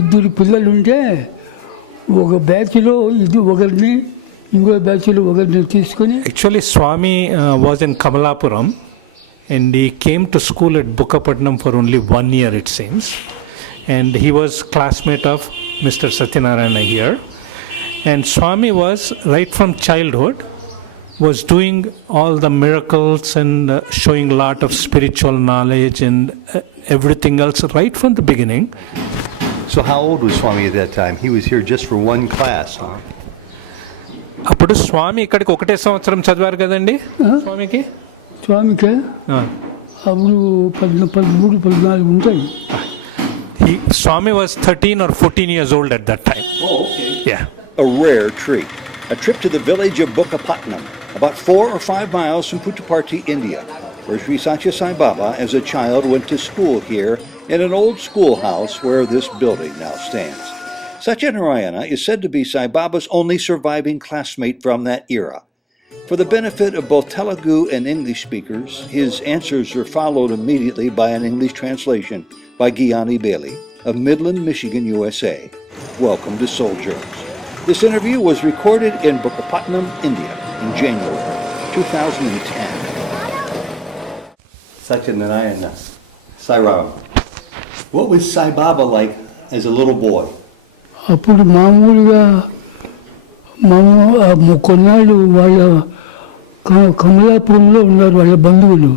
ఇద్దరు పిల్లలు ఉంటే ఒక బ్యాచ్లో ఇది ఒకరిని ఇంకో బ్యాచ్లో ఒకరిని తీసుకొని. Actually, Swami was in Kamalapuram and he came to school at Bukkapatnam for only 1 year, it seems. And he was classmate of Mr. Satyanarayana here. And Swami was, right from childhood, was doing all the miracles and showing a lot of spiritual knowledge and everything else right from the beginning. So how old was Swami at that time? He was here just for one class, huh? అప్పుడు స్వామి ఇక్కడికి ఒకటే సంవత్సరం చదివారు కదండి స్వామికి. స్వామికి అప్పుడు 13-14 ఉంటాయి. Swami was 13 or 14 years old at that time. Oh, okay. Yeah. A rare treat. A trip to the village of Bukkapatnam, about 4 or 5 miles from Puttaparthi, India, where Sri Satya Sai Baba as a child went to school here in an old schoolhouse where this building now stands. Satyanarayana is said to be Sai Baba's only surviving classmate from that era. For the benefit of both Telugu and English speakers, his answers are followed immediately by an English translation by Gyani Bailey of Midland, Michigan, USA. Welcome to Soul Germs. This interview was recorded in Bukkapatnam, India in January 2010. Satyanarayana, Sai Ram. What was Sai Baba like as a little boy? అప్పుడు మామూలుగా కొన్నాళ్ళు వాళ్ళ కమలాపురంలో ఉన్నారు వాళ్ళ బంధువులు.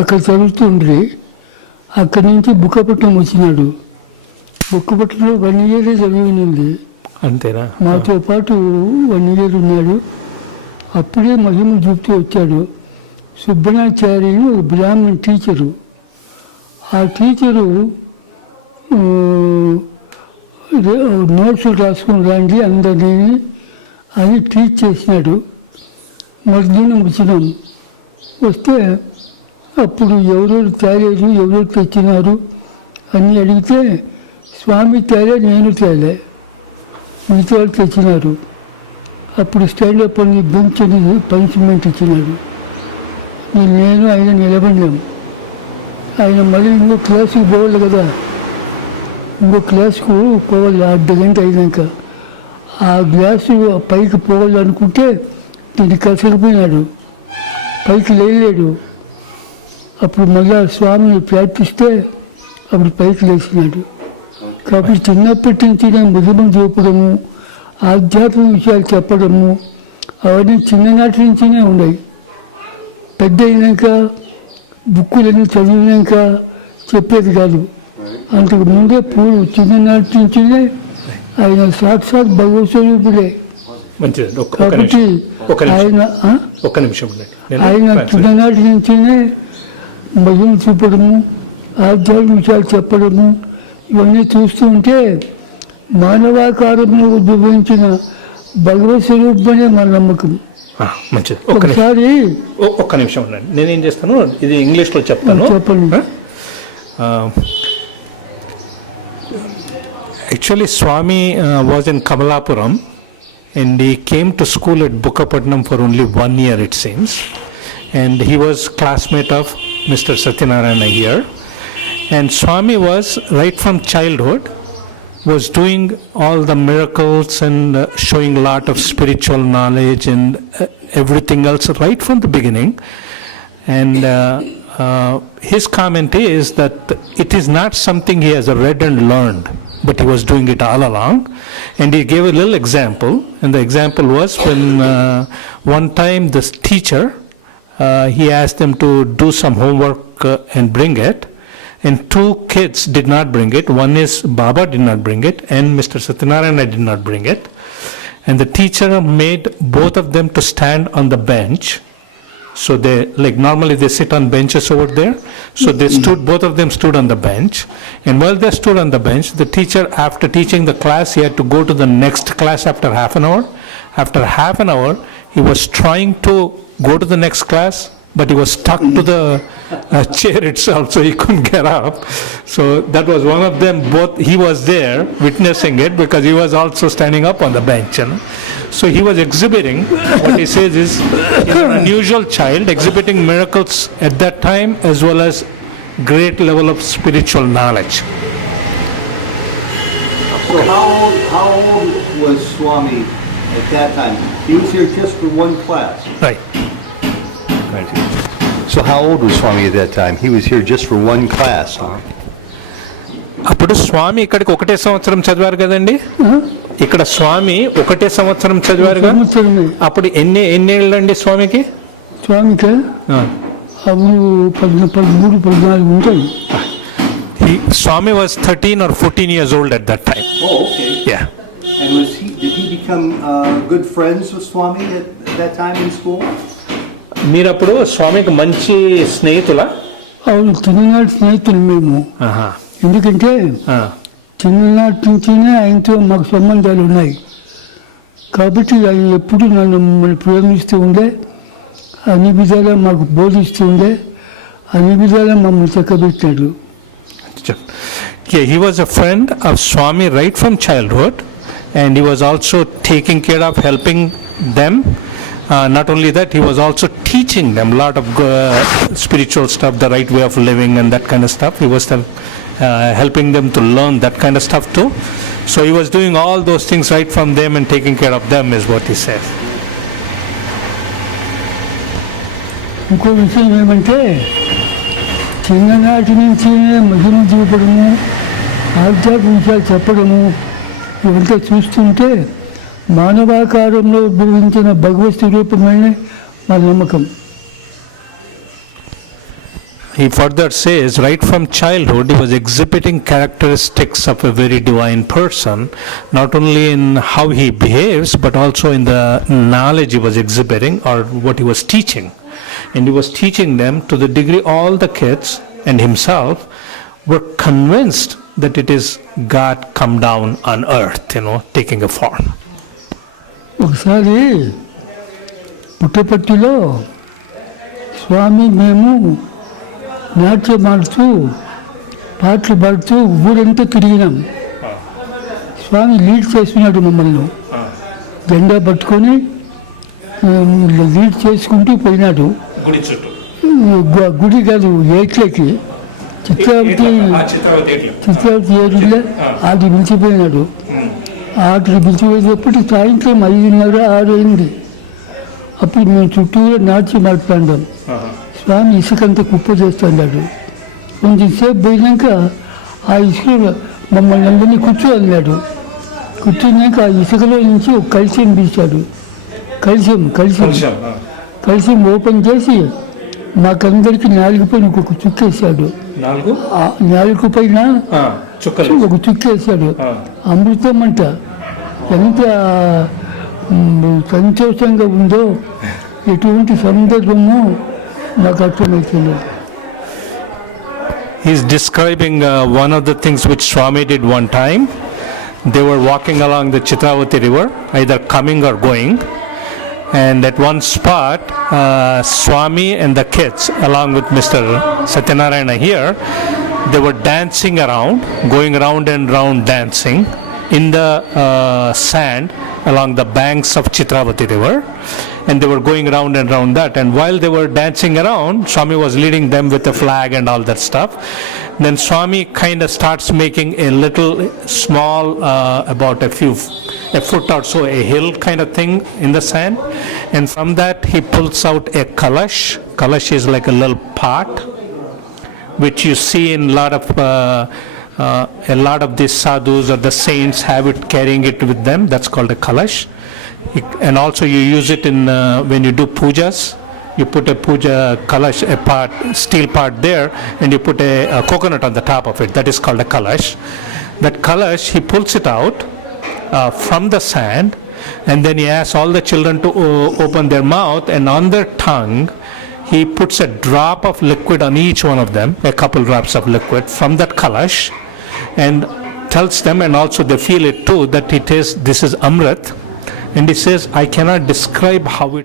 అక్కడ చదువుతుండ్రి. అక్కడి నుంచి బుక్కపట్నం వచ్చినాడు. బుక్కపట్నంలో 1 year చదివింది. అంతేనా? మాతో పాటు 1 year ఉన్నాడు. అప్పుడే మహిమ చూపుతూ వచ్చాడు. సుబ్బనాచార్యులు బ్రాహ్మణ్ టీచరు. ఆ టీచరు నోట్స్ రాసుకుని రండి అందరినీ అని టీచ్ చేసినాడు. మరుదినం వచ్చినాం. వస్తే అప్పుడు ఎవరెవరు తేలేదు, ఎవరెవరు తెచ్చినారు అని అడిగితే స్వామి తేలే, నేను తేలే, మిగతా వాళ్ళు తెచ్చినారు. అప్పుడు స్టాండప్ అని బెంచ్ అని పనిష్మెంట్ ఇచ్చినాడు. నేను ఆయన నిలబడినాం. ఆయన మళ్ళీ ఇంకో క్లాసుకు పోవాలి కదా, ఇంకో క్లాసుకు పోవాలి 1/2 గంట అయినాక. ఆ గ్లాసు పైకి పోవాలనుకుంటే దీన్ని కసరిపోయినాడు, పైకి లేలేడు. అప్పుడు మళ్ళా స్వామిని ప్రార్థిస్తే అప్పుడు పైకి లేచినాడు. కాబట్టి చిన్నప్పటి నుంచి నేను మహిమం చూపడము, ఆధ్యాత్మిక విషయాలు చెప్పడము అవన్నీ చిన్ననాటి నుంచినే ఉన్నాయి. పెద్ద అయినాక బుక్కులన్నీ చదివినాక చెప్పేది కాదు. అంతకు ముందే చిన్ననాటి నుంచినే ఆయన సాక్షాత్ భగవత్ స్వరూపుడే. కాబట్టి ఆయన చిన్ననాటి నుంచినే మహిమ చూపడము, ఆధ్యాత్మిక విషయాలు చెప్పడము ఇవన్నీ చూస్తూ ఉంటే మానవాకారంలో ఉద్భవించిన భగవత్ స్వరూపమే మన నమ్మకం. మంచిది. ఒకసారి ఒక్క నిమిషం ఉండండి, నేనేం చేస్తాను ఇది ఇంగ్లీష్లో చెప్తాను. చెప్పండి. Actually, Swami was in Kamalapuram and he came to school at Bukkapatnam for only 1 year, it seems. And he was classmate of Mr. Satyanarayana here. And Swami was, right from childhood, was doing all the miracles and showing a lot of spiritual knowledge and everything else right from the beginning. And his comment is that it is not something he has read and learned, but he was doing it all along. And he gave a little example, and the example was when one time this teacher, he asked them to do some homework and bring it, and 2 kids did not bring it. One is Baba did not bring it, and Mr. Satyanarayana did not bring it. And the teacher made both of them to stand on the bench. So they, like normally they sit on benches over there. So they stood, both of them stood on the bench. And while they stood on the bench, the teacher, after teaching the class, he had to go to the next class after half an hour. After half an hour, he was trying to go to the next class, but he was stuck to the chair itself, so he couldn't get up. So that was one of them. Both he was there witnessing it because he was also standing up on the bench. So he was exhibiting, what he says is, he's an unusual child exhibiting miracles at that time as well as great level of spiritual knowledge. So how old was Swami at that time? He was here just for one class. Right. So how old was Swami at that time? He was here just for one class, huh? అప్పుడు స్వామి ఇక్కడికి ఒకటే సంవత్సరం చదివారు కదండి. ఇక్కడ స్వామి ఒకటే సంవత్సరం చదివారుగా. సంవత్సరమే. అప్పుడు ఎన్నేళ్ళండి స్వామికి? స్వామికి అప్పుడు 13, 14 ఉంటాయి. Swami was 13 or 14 years old at that time. Oh, okay. Yeah. And did he become good friends with Swami at that time in school? మీరు అప్పుడు స్వామికి మంచి స్నేహితులా? అవును, చిన్ననాటి స్నేహితులు మేము. ఎందుకంటే చిన్ననాటి నుంచినే ఆయనతో మాకు సంబంధాలు ఉన్నాయి కాబట్టి ఆయన ఎప్పుడు మమ్మల్ని ప్రేమిస్తూ ఉండే, అన్ని విధాలా మాకు బోధిస్తూ ఉండే, అన్ని విధాలా మమ్మల్ని చక్కబెట్టాడు. Yeah, he was a friend of Swami right from childhood, and he was also taking care of helping them. Not only that, he was also teaching them a lot of spiritual stuff, the right way of living and that kind of stuff. He was helping them to learn that kind of stuff too. So he was doing all those things right from them and taking care of them is what he says. ఇంకో విషయం ఏమంటే చిన్ననాటి నుంచి మహిమ చూపడము, ఆధ్యాత్మిక విషయాలు చెప్పడము ఇవంతా చూస్తుంటే మానవాకారంలో ఉద్భవించిన భగవత్ స్వరూపమైన మా నమ్మకం. He further says, right from childhood, he was exhibiting characteristics of a very divine person, not only in how he behaves, but also in the knowledge he was exhibiting or what he was teaching. And he was teaching them to the degree all the kids and himself were convinced that it is God come down on earth, taking a form. ఒకసారి పుట్టపర్తిలో స్వామి మేము నాట్యం ఆడుతూ పాటలు పాడుతూ ఊరంతా తిరిగినాం. స్వామి lead చేస్తున్నాడు మమ్మల్ని, జెండా పట్టుకొని లీడ్ చేసుకుంటూ పోయినాడు. గుడి కాదు, ఏట్లకి చిత్రావతి ఏడులే ఆటి పిలిచిపోయినాడు. ఆటికి పిలిచిపోయేటప్పుడు సాయంత్రం 5:30, 6 అయింది. అప్పుడు మేము చుట్టూరా నాట్యం ఆడుతున్నాం. స్వామి ఇసుకంతా కుప్ప చేస్తున్నాడు. కొంచెంసేపు పోయినాక ఆ ఇసుక మమ్మల్ని అందరినీ కూర్చోన్నాడు. కూర్చున్నాక ఆ ఇసుకలో నుంచి ఒక కలశం తీశాడు. కలశం ఓపెన్ చేసి మాకందరికి 4 పైన ఒక చుక్కేశాడు. 4 పైన ఒక చుక్కేశాడు. అమృతం అంట. ఎంత సంతోషంగా ఉందో, ఎటువంటి సందర్భమో నాకు అర్థమవుతుంది. He's describing one of the things which Swami did one time. They were walking along the Chitravati river, either coming or going. And at one spot, Swami and the kids, along with Mr. Satyanarayana here, they were dancing around, going round and round dancing in the sand along the banks of Chitravati river. And they were going round and round that. And while they were dancing around, Swami was leading them with a flag and all that stuff. Then Swami kind of starts making a little small, about a foot or so, a hill kind of thing in the sand. And from that he pulls out a kalash. Kalash is like a little pot, which you see in a lot of these sadhus or the saints have it, carrying it with them. That's called a kalash. And also you use it in when you do pujas. You put a puja kalash, a part, steel part there, and you put a coconut on the top of it. That is called a kalash. That kalash, he pulls it out from the sand, and then he asks all the children to open their mouth, and on their tongue he puts a drop of liquid on each one of them, a couple drops of liquid from that kalash, and tells them, and also they feel it too, that this is Amrit. And he says, I cannot describe how it